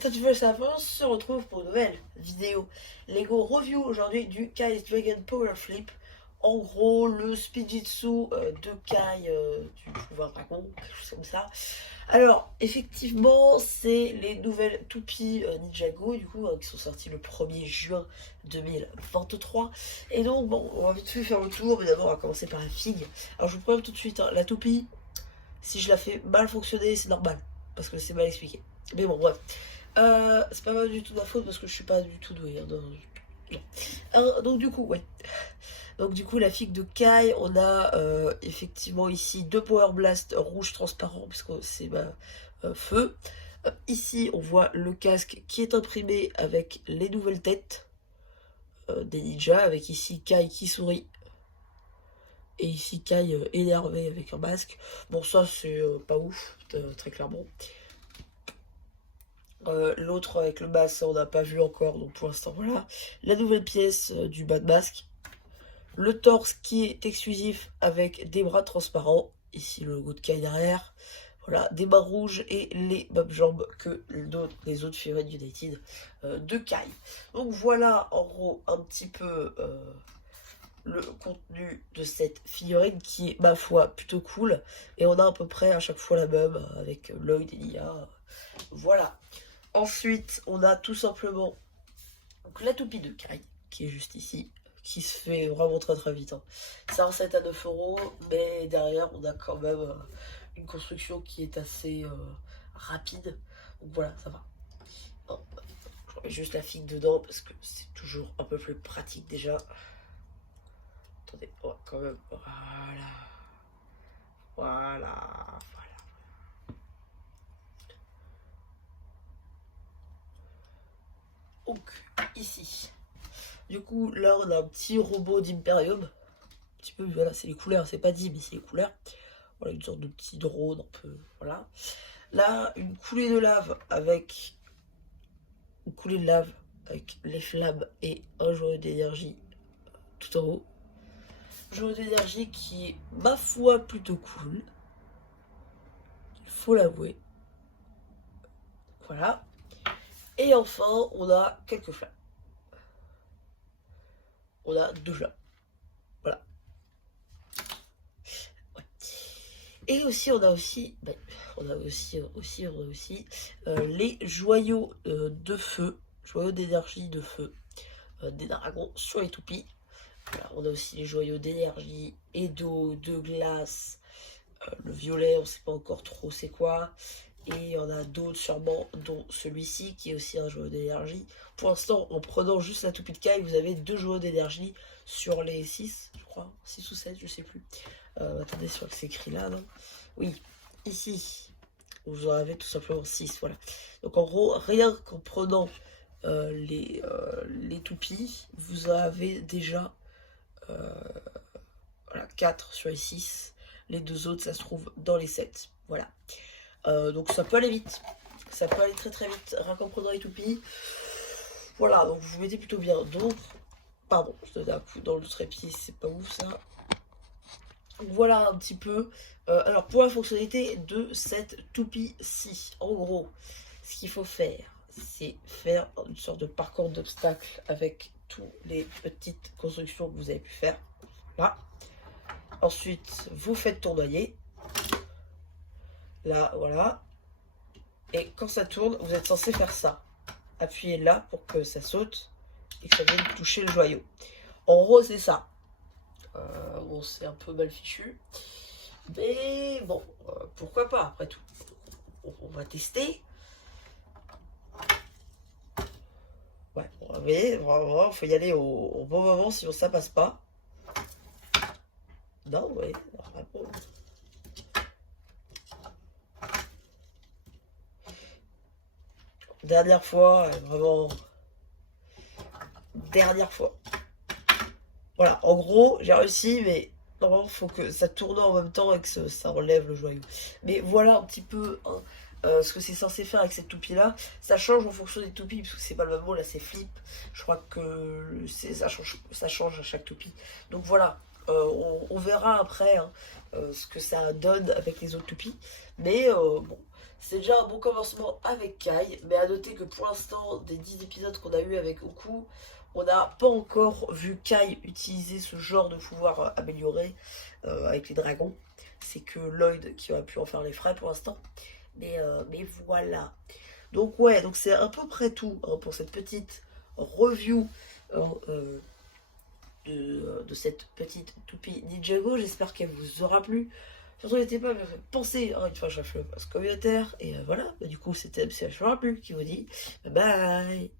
Salut, ça avance, on se retrouve pour une nouvelle vidéo Lego review aujourd'hui du Kai's Dragon Power Flip. En gros, le Speedjitsu de Kai du pouvoir dragon, quelque chose comme ça. Alors, effectivement, c'est les nouvelles toupies Ninjago, du coup, qui sont sorties le 1er juin 2023. Et donc, bon, on va vite fait faire le tour, mais d'abord, on va commencer par la figue. Alors, je vous préviens tout de suite, hein, la toupie, si je la fais mal fonctionner, c'est normal, parce que c'est mal expliqué. Mais bon, bref. C'est pas mal du tout ma faute parce que je suis pas du tout douée. Hein, non. Donc du coup, ouais. Donc du coup, la figue de Kai, on a effectivement ici deux Power Blast rouge transparent puisque c'est feu. Ici, on voit le casque qui est imprimé avec les nouvelles têtes des ninjas, avec ici Kai qui sourit. Et ici Kai énervé avec un masque. Bon, ça c'est pas ouf, très clairement. L'autre avec le masque, on n'a pas vu encore, donc pour l'instant voilà. La nouvelle pièce du bas de masque. Le torse qui est exclusif avec des bras transparents. Ici le logo de Kai derrière. Voilà, des mains rouges et les mêmes jambes que les autres figurines United de Kai. Donc voilà en gros un petit peu le contenu de cette figurine qui est ma foi plutôt cool. Et on a à peu près à chaque fois la même avec Lloyd et Nia. Voilà. Ensuite, on a tout simplement donc, la toupie de Kai, qui est juste ici, qui se fait vraiment très très vite. Hein. C'est un set à 9 €, mais derrière, on a quand même une construction qui est assez rapide. Donc voilà, ça va. Hop. Je remets juste la figue dedans, parce que c'est toujours un peu plus pratique déjà. Attendez, on va quand même... Voilà. Voilà. Donc, ici. Du coup, là, on a un petit robot d'Imperium. Un petit peu, voilà, c'est les couleurs, c'est pas dit, mais c'est les couleurs. Voilà, une sorte de petit drone, un peu, voilà. Là, une coulée de lave avec... Une coulée de lave avec les flammes et un joyau d'énergie tout en haut. Joyau d'énergie qui est, ma foi, plutôt cool. Il faut l'avouer. Voilà. Et enfin, on a quelques flammes. On a deux flammes. Voilà. Ouais. Et aussi, on a aussi les joyaux de feu, joyaux d'énergie de feu des dragons sur les toupies. Voilà, on a aussi les joyaux d'énergie et d'eau, de glace, le violet, on ne sait pas encore trop c'est quoi. Et il y en a d'autres sûrement, dont celui-ci qui est aussi un joyau d'énergie. Pour l'instant, en prenant juste la toupie de Kai, vous avez deux joyaux d'énergie sur les 6, je crois. 6 ou 7, je sais plus. Attendez, sur que c'est écrit là, non? Oui, ici, vous en avez tout simplement 6, voilà. Donc en gros, rien qu'en prenant les toupies, vous avez déjà voilà, 4 sur les 6. Les deux autres, ça se trouve dans les 7. Voilà. Donc ça peut aller vite. Ça peut aller très très vite, rien qu'en prenant les toupies. Voilà, donc vous mettez plutôt bien. Donc, pardon, je donne un coup dans le trépied, c'est pas ouf ça. Voilà un petit peu. Alors pour la fonctionnalité de cette toupie-ci, en gros, ce qu'il faut faire, c'est faire une sorte de parcours d'obstacles avec toutes les petites constructions que vous avez pu faire. Là. Ensuite, vous faites tournoyer. Là, voilà. Et quand ça tourne, vous êtes censé faire ça. Appuyez là pour que ça saute et que ça vienne toucher le joyau. En gros, c'est ça. Bon, c'est un peu mal fichu. Mais bon, pourquoi pas, après tout. On va tester. Ouais, vous voyez, vraiment, il faut y aller au bon moment, sinon ça passe pas. Non, ouais, vraiment. Dernière fois, vraiment. Dernière fois. Voilà, en gros, j'ai réussi, mais normalement, il faut que ça tourne en même temps et que ça enlève le joyau. Mais voilà un petit peu hein, ce que c'est censé faire avec cette toupie-là. Ça change en fonction des toupies, parce que c'est pas le même mot, là c'est flip. Je crois que ça change à chaque toupie. Donc voilà, On verra après hein, ce que ça donne avec les autres toupies. Mais bon, c'est déjà un bon commencement avec Kai. Mais à noter que pour l'instant, des 10 épisodes qu'on a eu avec Oku, on n'a pas encore vu Kai utiliser ce genre de pouvoir amélioré avec les dragons. C'est que Lloyd qui aurait pu en faire les frais pour l'instant. Mais voilà. Donc ouais, donc c'est à peu près tout hein, pour cette petite review euh, euh, de cette petite toupie Ninjago. J'espère qu'elle vous aura plu. Surtout n'hésitez pas à me penser hein, une fois je ferai le post communautaire. Et voilà, bah, du coup c'était MCH qui vous dit bye bye.